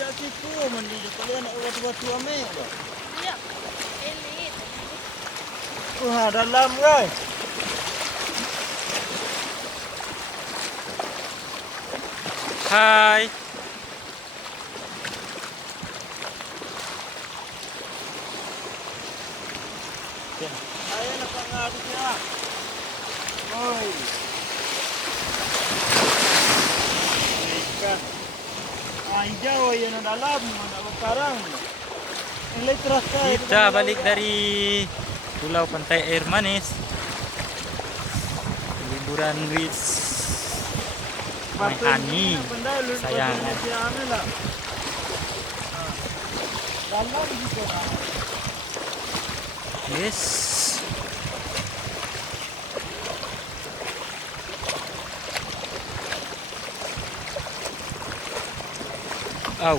tak situ mandi kalian nak batu-batu ambil apa? Ya. Elit. Wah, dalam guys. Hai. Saya nak ngadu dia. Oi. Ikan. Hijau yang dalam mana sekarang. Ini terus Kita balik dari Pulau Pantai Air Manis. Liburan with my honey. Sayang. Dalam juga. Yes. Au.